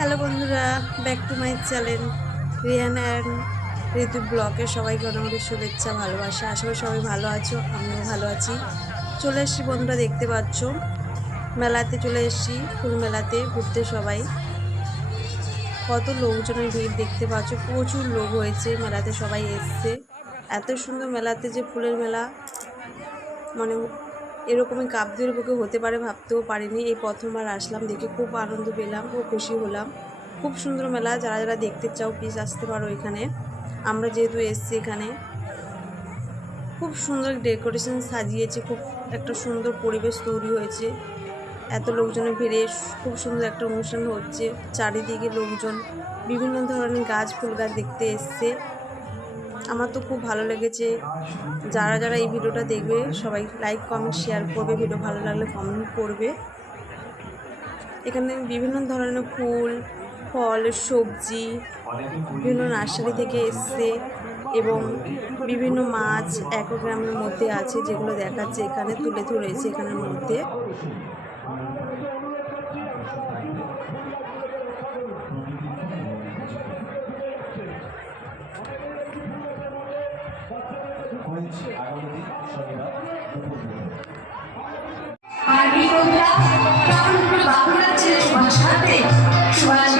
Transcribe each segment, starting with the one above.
Hello বন্ধুরা, back to my channel Riyan and Ritu ব্লগে সবাইকে অনেক শুভেচ্ছা ভালোবাসা। আশা করি সবাই ভালো আছো, আমিও ভালো আছি। চলে এসেছি বন্ধুরা, দেখতে পাচ্ছ মেলাতে চলে এসেছি, ফুল মেলাতে ঘুরতে। সবাই কত লোকজনের ভিড় দেখতে পাচ্ছ, প্রচুর লোক হয়েছে মেলাতে, সবাই এসছে। এত সুন্দর মেলাতে যে ফুলের মেলা, মানে এরকমই কাপদের বুকে হতে পারে ভাবতেও পারিনি। এই প্রথমবার আসলাম, দেখে খুব আনন্দ পেলাম ও খুশি হলাম। খুব সুন্দর মেলা, যারা যারা দেখতে চাও প্লিজ আসতে পারো এখানে। আমরা যেহেতু এসছি এখানে, খুব সুন্দর ডেকোরেশন সাজিয়েছে, খুব একটা সুন্দর পরিবেশ তৈরি হয়েছে। এত লোকজনের ভিড়ে খুব সুন্দর একটা অনুষ্ঠান হচ্ছে। চারিদিকে লোকজন, বিভিন্ন ধরনের গাছ, ফুল গাছ দেখতে এসছে। আমার তো খুব ভালো লেগেছে। যারা যারা এই ভিডিওটা দেখবে সবাই লাইক কমেন্ট শেয়ার করবে, ভিডিও ভালো লাগলে কমেন্ট করবে। এখানে বিভিন্ন ধরনের ফুল, ফল, সবজি বিভিন্ন নার্সারি থেকে এসছে এবং বিভিন্ন মাছ অ্যাকোয়ারিয়ামের মধ্যে আছে, যেগুলো দেখাচ্ছে এখানে তুলে ধরেছে এখানের মধ্যে। বাঁকুড়া ছেলে সুভাষ হাতে সুভাষ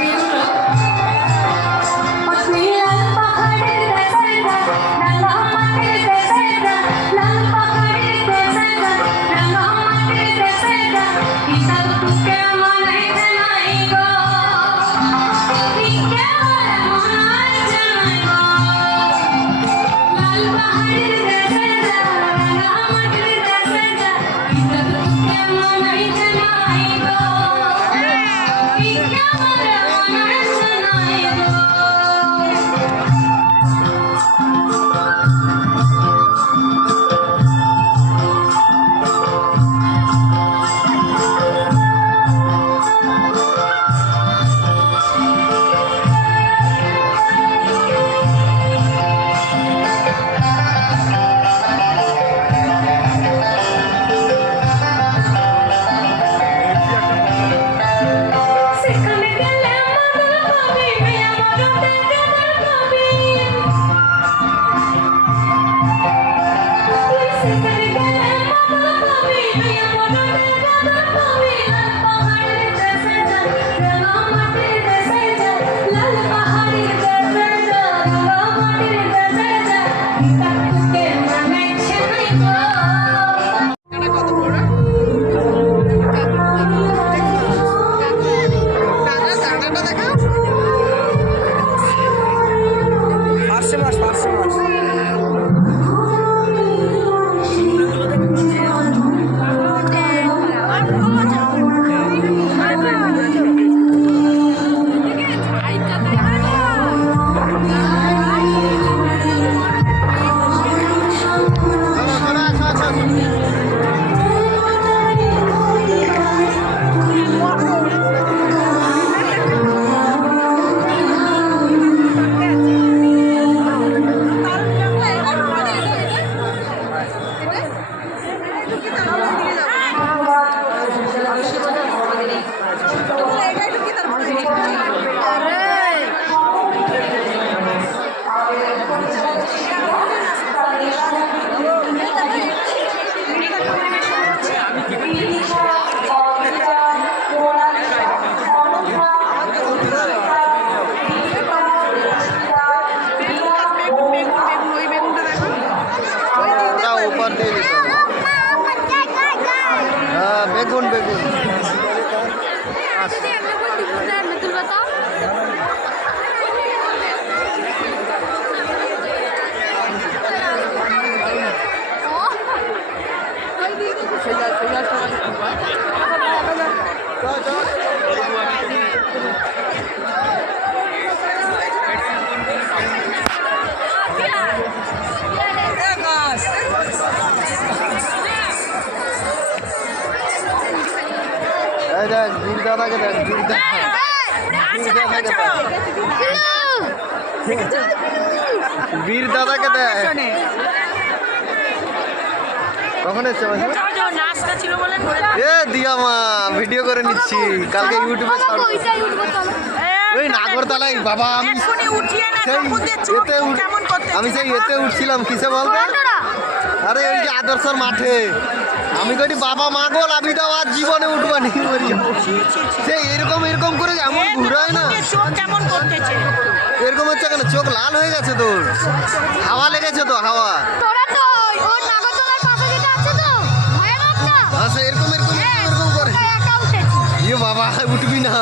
বেগুন বেগুন দেখ বীর দাদাকে দেখ, বীর দাদাকে দেখ কখন এসছে এ দিয়া মা ভিডিও করে নিচ্ছি, কালকে ইউটিউবে ছাড়বো। ওই নাগরতলায় বাবা আমি এক্ষুনি উঠিয়ে না সেই ঠাকুরদের চোখ এতে উঠ- কেমন করতেছে আমি সেই এতে উঠছিলাম কিসে বলতো আরে ওই যে আদর্শর মাঠে আমি কই বাবা মা গো লাভিটাও আর জীবনে উঠবানি মরি যাবো। সেই এরকম এরকম করে এমন ঘুরায় না ঠাকুরদের চোখ কেমন করতেছে এরকম হচ্ছে কেন চোখ লাল হয়ে গেছে তোর হাওয়া লেগেছে তো হাওয়া তোরা তো ওই নাগরদোলার পাশে যেটা আছে তো ভয়ানক না আচ্ছা এরকম এরকম এরকম এরকম করে ওটা একা উঠেছি ইয়ে বাবা উঠবি না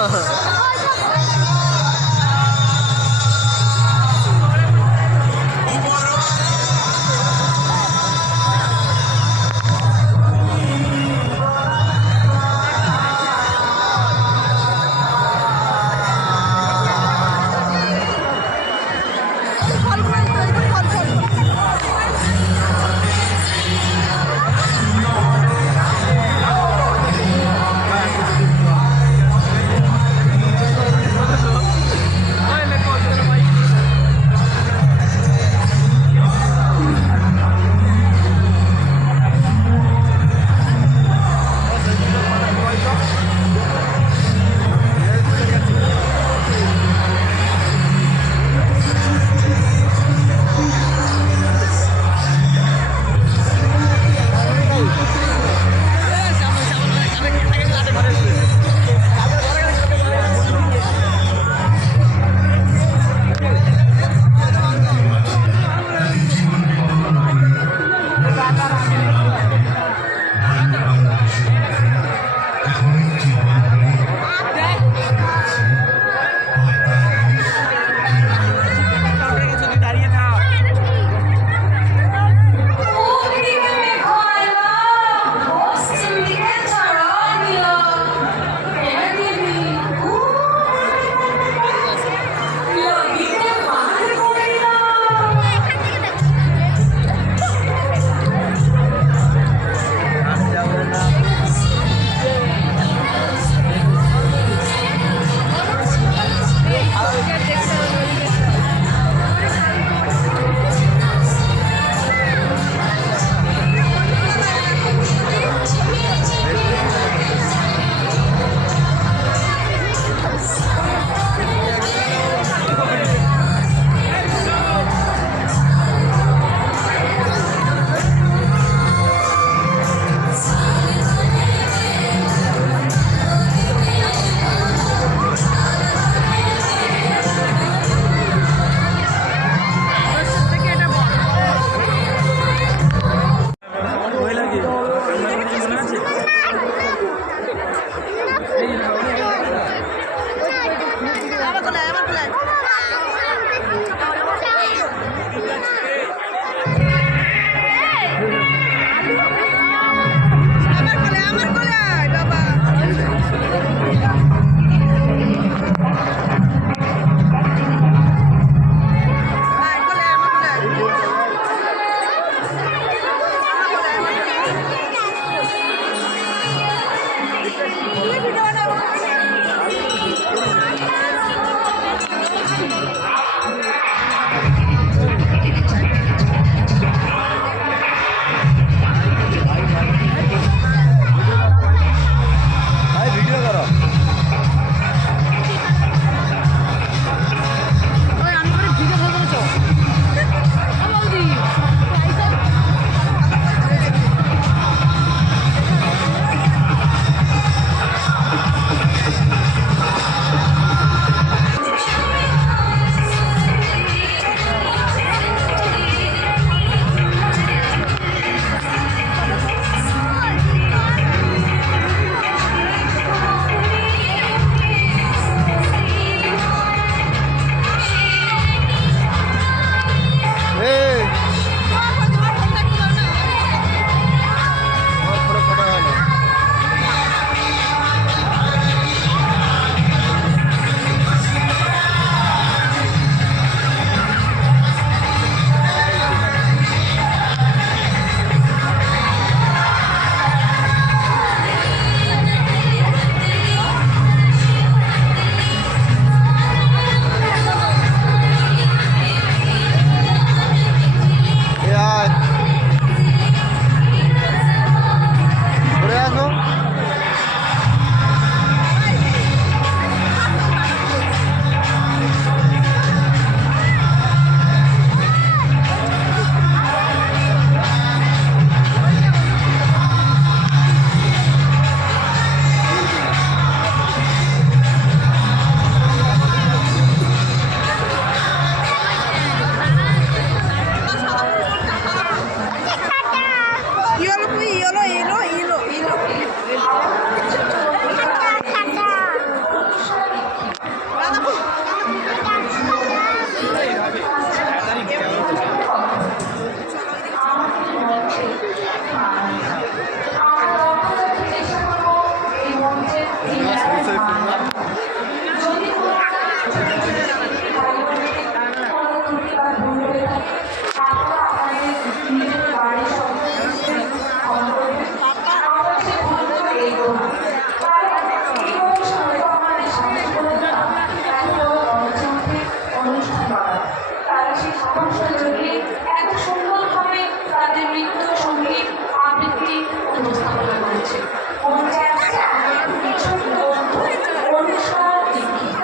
সাহসযোগে এত সুন্দরভাবে তাদের নৃত্য সঙ্গীত আবৃত্তি উপস্থাপনা করেছে। মঞ্চে আছে আমাদের ছোট্ট বন্ধু অনুষ্কা দীক্ষিত।